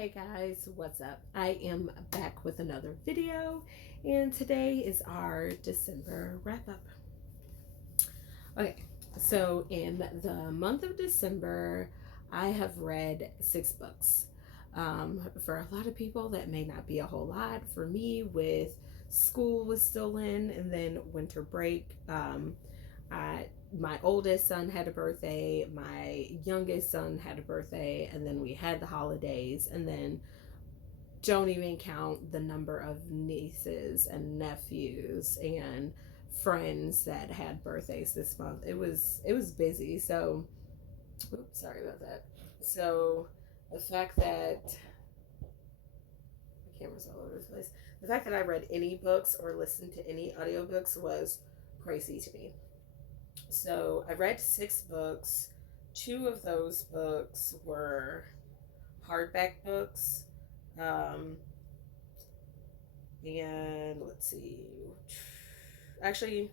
Hey guys, what's up? I am back with another video, and today is our December wrap up. Okay, so in the month of December, I have read 6 books. For a lot of people, that may not be a whole lot. For me, with school was still in, and then winter break, my oldest son had a birthday, my youngest son had a birthday, and then we had the holidays, and then don't even count the number of nieces and nephews and friends that had birthdays this month. It was busy. So, oops, sorry about that. So, the fact that my camera's all over the place. The fact that I read any books or listened to any audiobooks was crazy to me. So, I read 6 books. 2 of those books were hardback books. And let's see. Actually,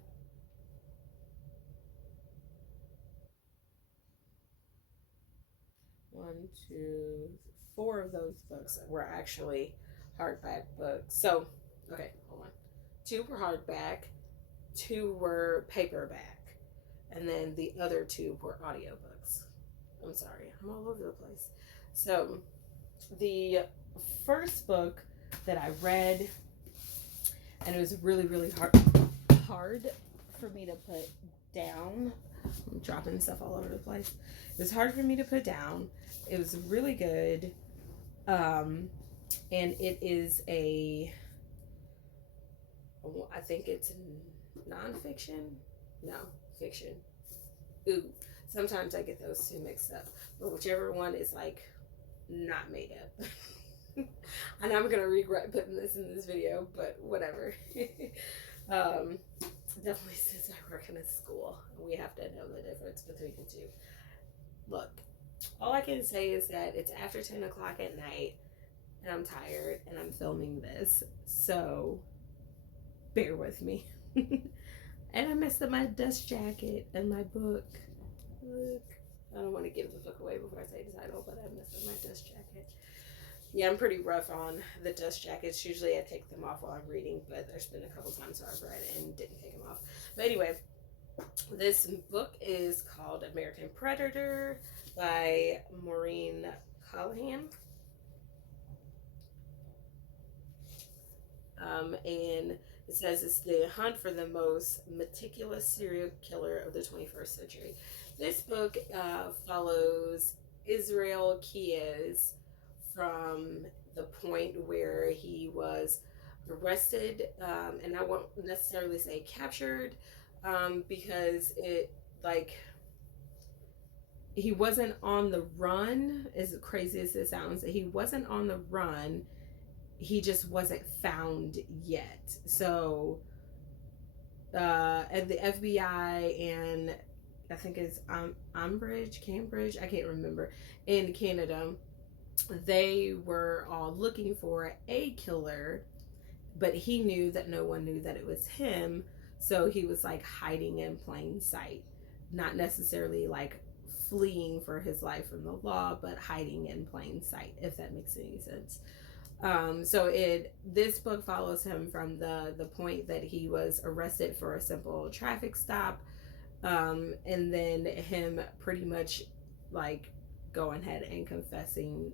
one, two, 4 of those books were actually hardback books. So, okay, hold on. 2 were hardback, 2 were paperback, and then the other 2 were audiobooks. I'm sorry, I'm all over the place. So, the first book that I read, and it was really hard for me to put down. I'm dropping stuff all over the place. It was hard for me to put down. It was really good. And it is I think it's nonfiction. No, fiction. Ooh, sometimes I get those 2 mixed up. But whichever one is like not made up. And I'm gonna regret putting this in this video, but whatever. Definitely, since I work in a school, we have to know the difference between the 2. Look, all I can say is that it's after 10 o'clock at night, and I'm tired, and I'm filming this, so bear with me. And I messed up my dust jacket and my book. Look, I don't want to give the book away before I say the title, but I messed up my dust jacket. Yeah, I'm pretty rough on the dust jackets. Usually I take them off while I'm reading, but there's been a couple times where I've read it and didn't take them off. But anyway, this book is called American Predator by Maureen Callahan. And it says it's the hunt for the most meticulous serial killer of the 21st century. This book follows Israel Keyes from the point where he was arrested, and I won't necessarily say captured, because it, like, he wasn't on the run, as crazy as it sounds. He wasn't on the run. He just wasn't found yet. So, at the FBI and I think it's Cambridge, I can't remember, in Canada, they were all looking for a killer, but he knew that no one knew that it was him, so he was like hiding in plain sight, not necessarily like fleeing for his life from the law, but hiding in plain sight, if that makes any sense. So this book follows him from the point that he was arrested for a simple traffic stop, and then him pretty much like going ahead and confessing,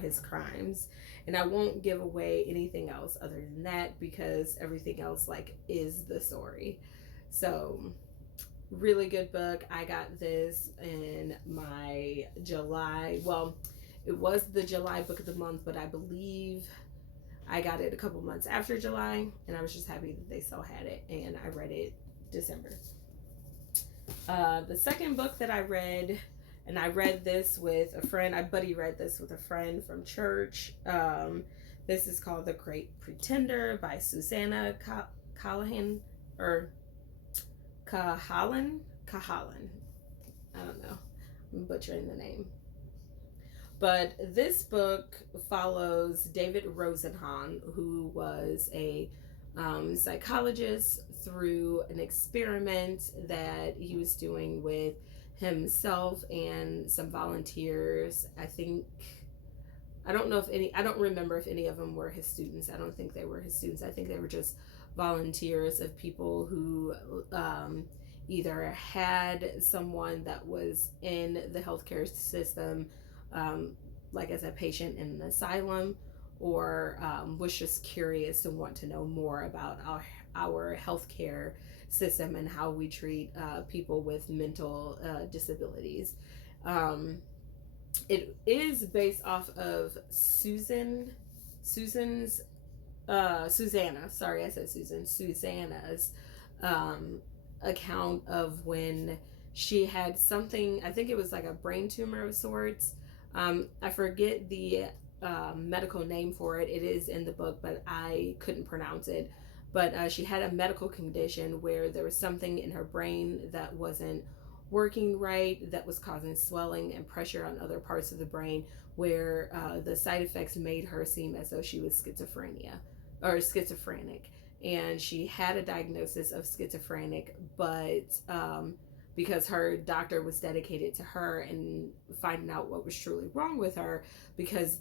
his crimes. And I won't give away anything else other than that, because everything else like is the story. So, really good book. I got this in my July. Well, it was the July book of the month, but I believe I got it a couple months after July, and I was just happy that they still had it, and I read it December. The second book that I read, and I read this with a friend, I buddy read this with a friend from church. This is called The Great Pretender by Susanna Callahan, or Cahalan. I don't know. I'm butchering the name. But this book follows David Rosenhan, who was a psychologist, through an experiment that he was doing with himself and some volunteers. I think I don't know if any, I don't remember if any of them were his students. I don't think they were his students. I think they were just volunteers of people who either had someone that was in the healthcare system, um, like as a patient in an asylum, or was just curious and want to know more about our healthcare system and how we treat people with mental disabilities. Um, it is based off of Susan's Susanna. Sorry, I said Susan. Susanna's um, account of when she had something. I think it was like a brain tumor of sorts. I forget the medical name for it. It is in the book, but I couldn't pronounce it. But she had a medical condition where there was something in her brain that wasn't working right, that was causing swelling and pressure on other parts of the brain, where the side effects made her seem as though she was schizophrenia or schizophrenic. And she had a diagnosis of schizophrenic, but because her doctor was dedicated to her and finding out what was truly wrong with her, because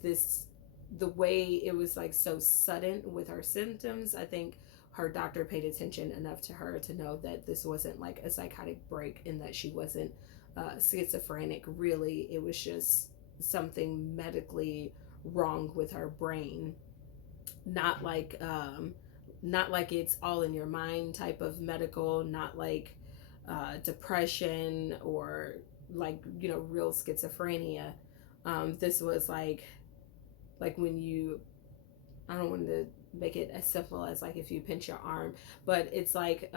the way it was like so sudden with her symptoms, I think her doctor paid attention enough to her to know that this wasn't like a psychotic break and that she wasn't schizophrenic. Really, it was just something medically wrong with her brain. Not like not like it's all in your mind type of medical, not like depression or like, you know, real schizophrenia. This was like when you, I don't want to make it as simple as like if you pinch your arm, but it's like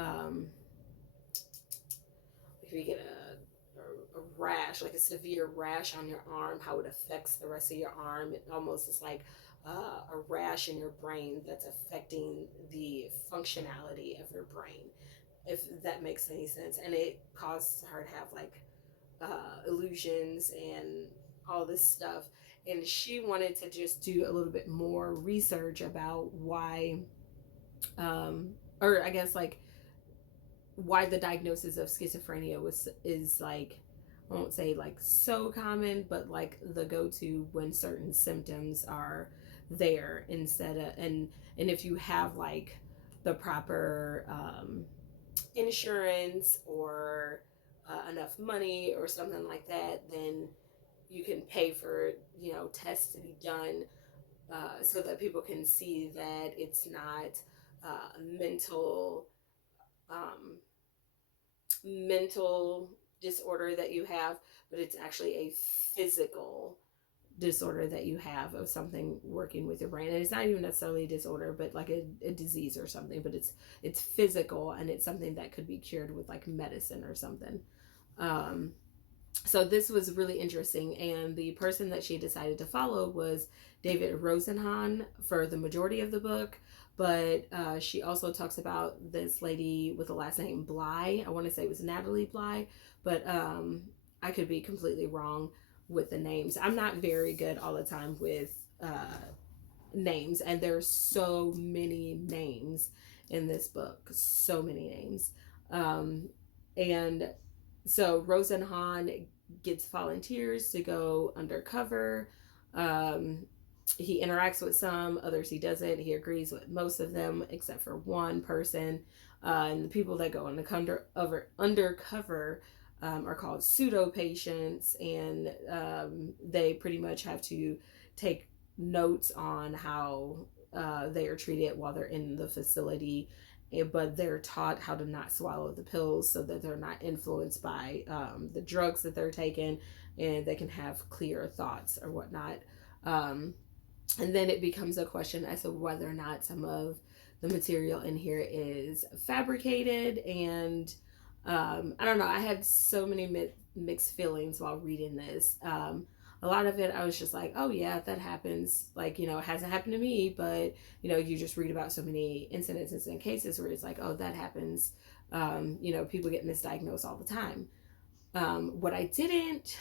if you get a rash, like a severe rash on your arm, how it affects the rest of your arm. It almost is like a rash in your brain that's affecting the functionality of your brain, if that makes any sense. And it caused her to have like illusions and all this stuff. And she wanted to just do a little bit more research about why, or I guess like why the diagnosis of schizophrenia is like, I won't say like so common, but like the go-to when certain symptoms are there, instead of, and if you have like the proper insurance or enough money or something like that, then you can pay for, you know, tests to be done so that people can see that it's not mental um, mental disorder that you have, but it's actually a physical disorder that you have of something working with your brain. And it's not even necessarily a disorder, but like a disease or something, but it's physical, and it's something that could be cured with like medicine or something. um, so this was really interesting, and the person that she decided to follow was David Rosenhan for the majority of the book. But she also talks about this lady with the last name Bly. I want to say it was Natalie Bly, but I could be completely wrong with the names. I'm not very good all the time with names, and there's so many names in this book, so many names. Um, and so Rosenhan gets volunteers to go undercover. Um, he interacts with some, others he doesn't. He agrees with most of them except for one person. And the people that go undercover are called pseudo patients, and they pretty much have to take notes on how they are treated while they're in the facility, but they're taught how to not swallow the pills so that they're not influenced by the drugs that they're taking, and they can have clear thoughts or whatnot. Um, and then it becomes a question as to whether or not some of the material in here is fabricated. And I don't know, I had so many mixed feelings while reading this. A lot of it I was just like, oh yeah, that happens, like, you know, it hasn't happened to me, but you know, you just read about so many incidences and cases where it's like, oh, that happens. You know, people get misdiagnosed all the time. What I didn't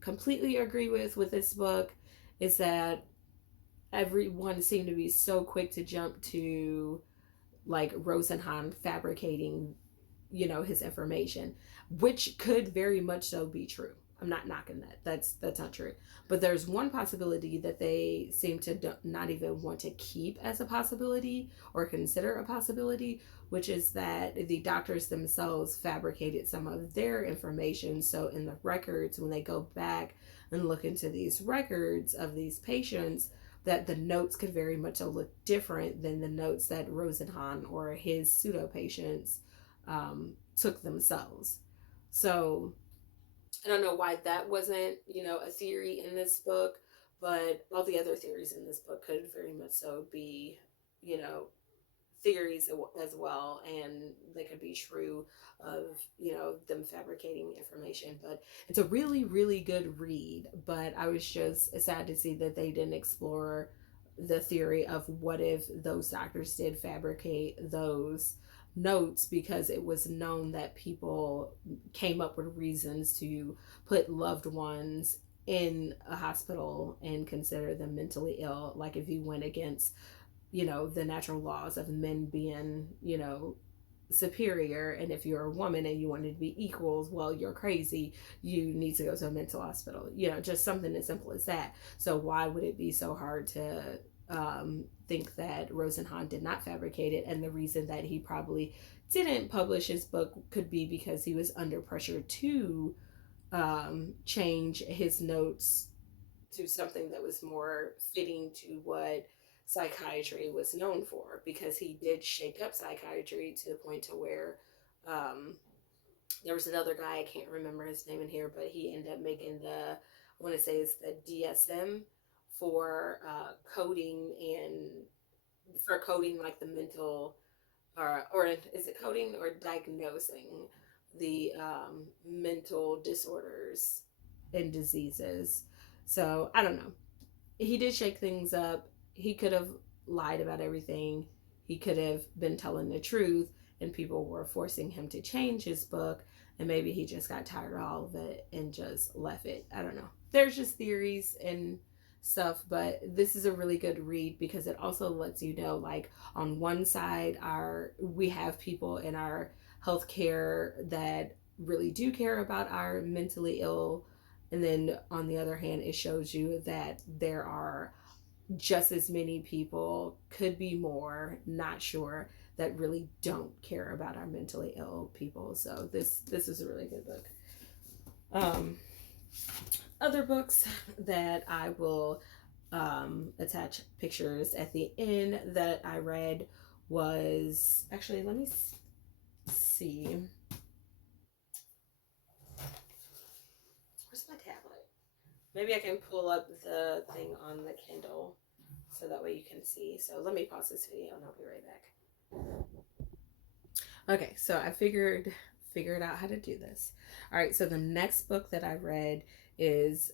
completely agree with this book is that everyone seemed to be so quick to jump to like Rosenhan fabricating, you know, his information, which could very much so be true. I'm not knocking that. That's not true. But there's one possibility that they seem to not even want to keep as a possibility or consider a possibility, which is that the doctors themselves fabricated some of their information. So in the records, when they go back and look into these records of these patients, that the notes could very much look different than the notes that Rosenhan or his pseudo patients took themselves. So I don't know why that wasn't, a theory in this book, but all the other theories in this book could very much so be, you know, theories as well, and they could be true of, them fabricating information. But it's a really, really good read. But I was just sad to see that they didn't explore the theory of what if those doctors did fabricate those notes, because it was known that people came up with reasons to put loved ones in a hospital and consider them mentally ill, like if you went against, the natural laws of men being, superior, and if you're a woman and you wanted to be equals, well, you're crazy, you need to go to a mental hospital, just something as simple as that. So why would it be so hard to think that Rosenhan did not fabricate it? And the reason that he probably didn't publish his book could be because he was under pressure to change his notes to something that was more fitting to what psychiatry was known for, because he did shake up psychiatry to the point to where there was another guy, I can't remember his name in here, but he ended up making I want to say it's the DSM for coding, and for coding like the mental, or is it coding or diagnosing the mental disorders and diseases. So I don't know. He did shake things up. He could have lied about everything. He could have been telling the truth, and people were forcing him to change his book. And maybe he just got tired of all of it and just left it. I don't know. There's just theories and stuff, but this is a really good read because it also lets you know, like, on one side, we have people in our healthcare that really do care about our mentally ill, and then on the other hand, it shows you that there are just as many people, could be more, not sure, that really don't care about our mentally ill people. So this is a really good book. Other books that I will attach pictures at the end that I read was, actually, let me see. Where's my tablet? Maybe I can pull up the thing on the Kindle so that way you can see. So let me pause this video and I'll be right back. Okay, so I figured out how to do this. All right, so the next book that I read is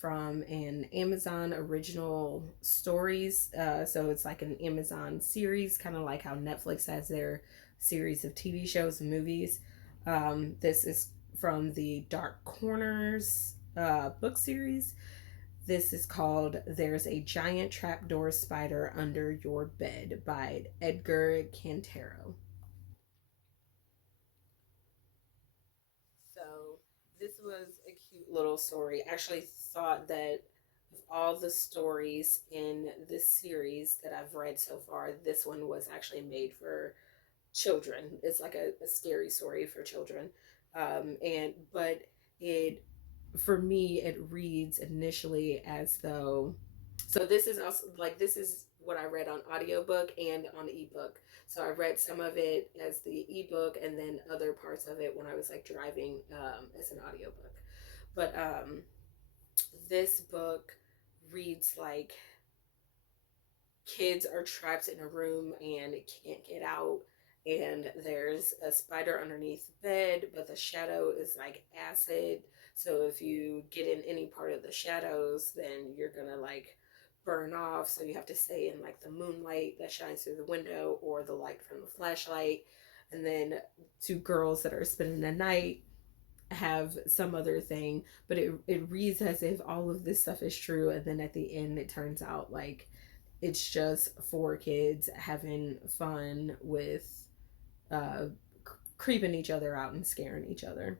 from an Amazon original stories. So it's like an Amazon series, kind of like how Netflix has their series of TV shows and movies. This is from the Dark Corners book series. This is called There's a Giant Trapdoor Spider Under Your Bed by Edgar Cantero. So this was a cute little story. I actually thought that of all the stories in this series that I've read so far, this one was actually made for children. It's like a scary story for children. But it, for me, it reads initially as though, so this is also like, this is what I read on audiobook and on ebook. So I read some of it as the ebook, and then other parts of it when I was like driving as an audiobook. But this book reads like kids are trapped in a room and can't get out, and there's a spider underneath the bed, but the shadow is like acid. So if you get in any part of the shadows, then you're gonna like burn off. So you have to stay in like the moonlight that shines through the window or the light from the flashlight. And then two girls that are spending the night have some other thing, but it reads as if all of this stuff is true, and then at the end it turns out like it's just four kids having fun with uh, creeping each other out and scaring each other.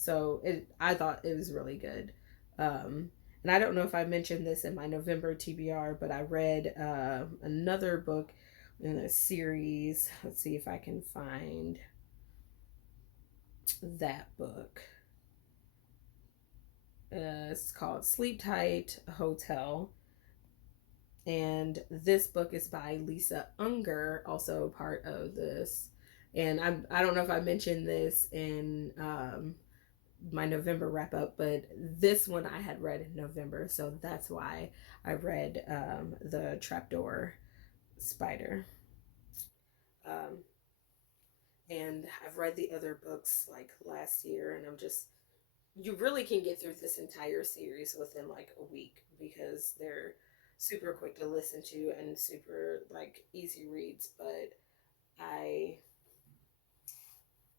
So I thought it was really good. And I don't know if I mentioned this in my November TBR, but I read another book in a series. Let's see if I can find that book. It's called Sleep Tight Hotel. And this book is by Lisa Unger, also part of this. And I don't know if I mentioned this in my November wrap up, but this one I had read in November, so that's why I read the Trapdoor Spider. Um, and I've read the other books like last year, and I'm just, you really can get through this entire series within like a week because they're super quick to listen to and super like easy reads. But I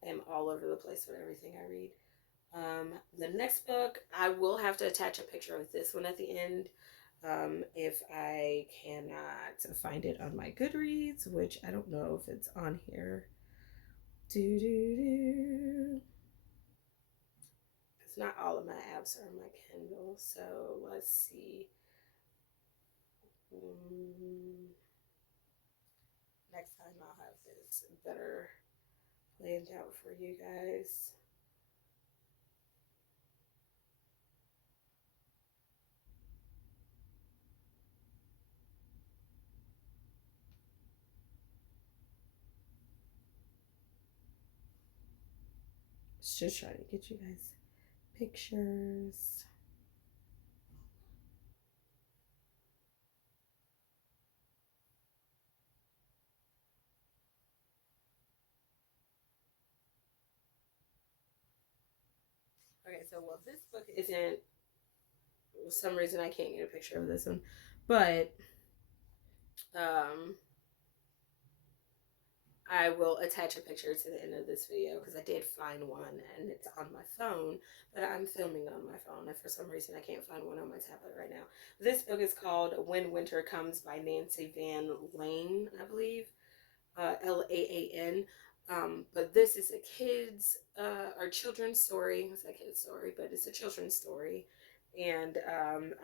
am all over the place with everything I read. The next book, I will have to attach a picture of this one at the end if I cannot find it on my Goodreads, which I don't know if it's on here. Do do do. It's not all of my apps are on my Kindle, so let's see. Next time I'll have this better planned out for you guys. It's just trying to get you guys pictures. Okay, so well, this book isn't. For some reason, I can't get a picture of this one, but um, I will attach a picture to the end of this video because I did find one and it's on my phone, but I'm filming on my phone and for some reason I can't find one on my tablet right now. This book is called When Winter Comes by Nancy Van Lane, I believe, Laan. But this is a kid's or children's story. It's a kid's story, but it's a children's story. And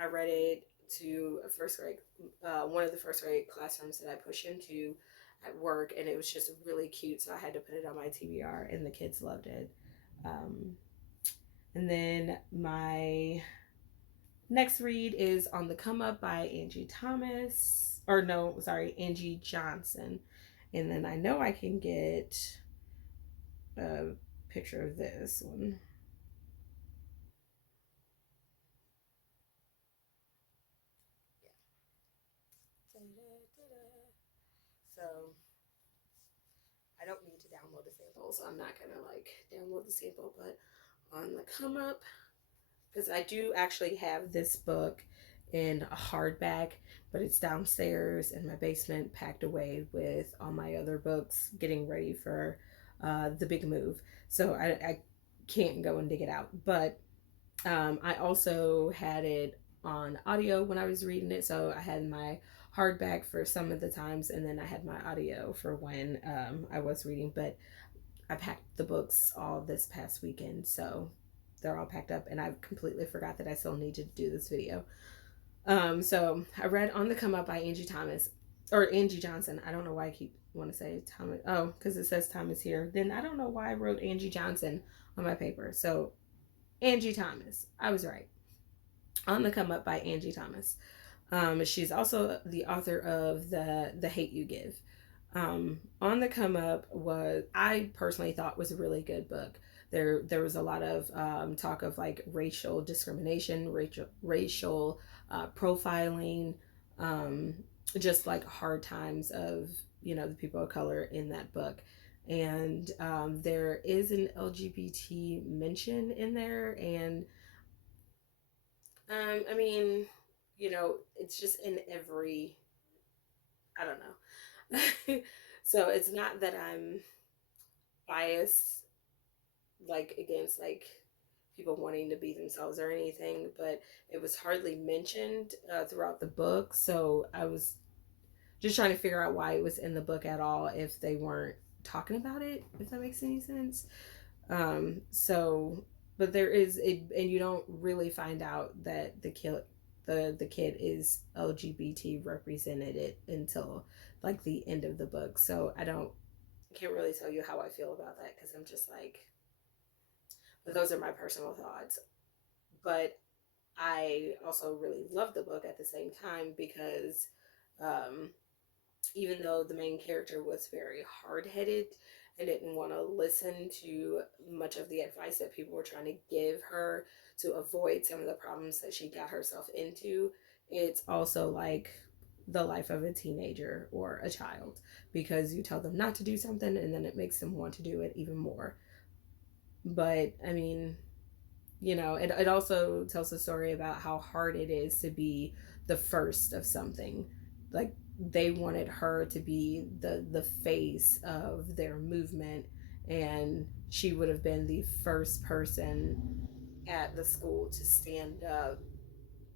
I read it to a first grade, one of the first grade classrooms that I push into at work, and it was just really cute. So I had to put it on my TBR, and the kids loved it. Um, and then my next read is On the Come Up by Angie Thomas, or no, sorry, Angie Johnson. And then I know I can get a picture of this one. So I don't need to download a sample, so I'm not gonna like download the sample, but On the Come Up, because I do actually have this book in a hardback, but it's downstairs in my basement, packed away with all my other books, getting ready for the big move. So I can't go and dig it out. But I also had it on audio when I was reading it, so I had my hardback for some of the times, and then I had my audio for when I was reading. But I packed the books all this past weekend, so they're all packed up, and I completely forgot that I still needed to do this video. So I read On the Come Up by Angie Thomas, or Angie Johnson. I don't know why I keep want to say Thomas. Oh, because it says Thomas here. Then I don't know why I wrote Angie Johnson on my paper. So Angie Thomas. I was right. On the Come Up by Angie Thomas. She's also the author of the Hate U Give. On the Come Up was, I personally thought, was a really good book. There was a lot of talk of like racial discrimination, racial profiling, um, just like hard times of the people of color in that book. And there is an LGBT mention in there, and I mean, it's just in every. I don't know. So it's not that I'm biased, like against like people wanting to be themselves or anything, but it was hardly mentioned throughout the book. So I was just trying to figure out why it was in the book at all if they weren't talking about it. If that makes any sense. So but there is it, and you don't really find out that the kid is LGBT represented until like the end of the book. So can't really tell you how I feel about that because I'm just like, but those are my personal thoughts. But I also really love the book at the same time because um, even though the main character was very hard headed and didn't want to listen to much of the advice that people were trying to give her to avoid some of the problems that she got herself into, it's also like the life of a teenager or a child because you tell them not to do something and then it makes them want to do it even more. But I mean, it also tells a story about how hard it is to be the first of something. Like they wanted her to be the face of their movement, and she would have been the first person at the school to stand up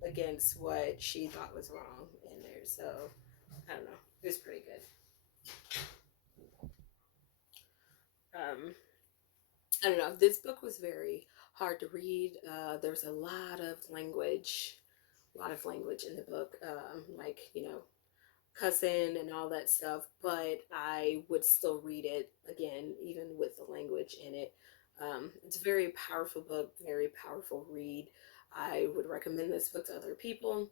against what she thought was wrong in there. So I don't know. It was pretty good. Um, I don't know. This book was very hard to read. There's a lot of language in the book, like cussing and all that stuff. But I would still read it again, even with the language in it. It's a very powerful book, very powerful read. I would recommend this book to other people.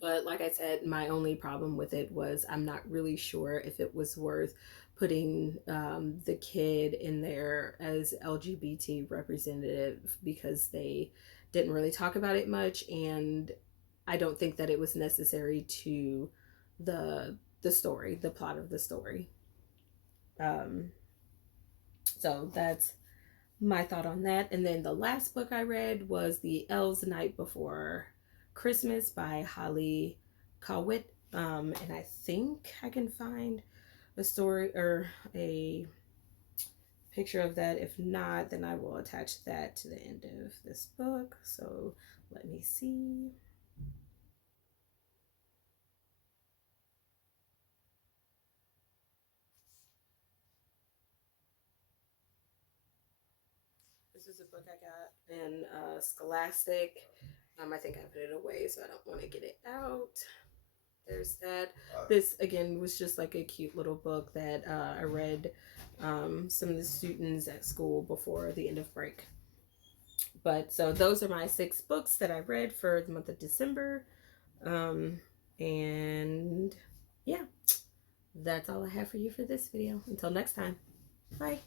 But like I said, my only problem with it was I'm not really sure if it was worth putting the kid in there as LGBT representative because they didn't really talk about it much, and I don't think that it was necessary to the story, the plot of the story. Um, so that's my thought on that. And then the last book I read was The Elves Night Before Christmas by Holly Kawit. And I think I can find a story or a picture of that. If not, then I will attach that to the end of this book. So let me see. This is a book I got in Scholastic. I think I put it away, so I don't want to get it out. There's that. This again was just like a cute little book that I read some of the students at school before the end of break. But so those are my 6 books that I read for the month of December. Um, and yeah, that's all I have for you for this video. Until next time, bye.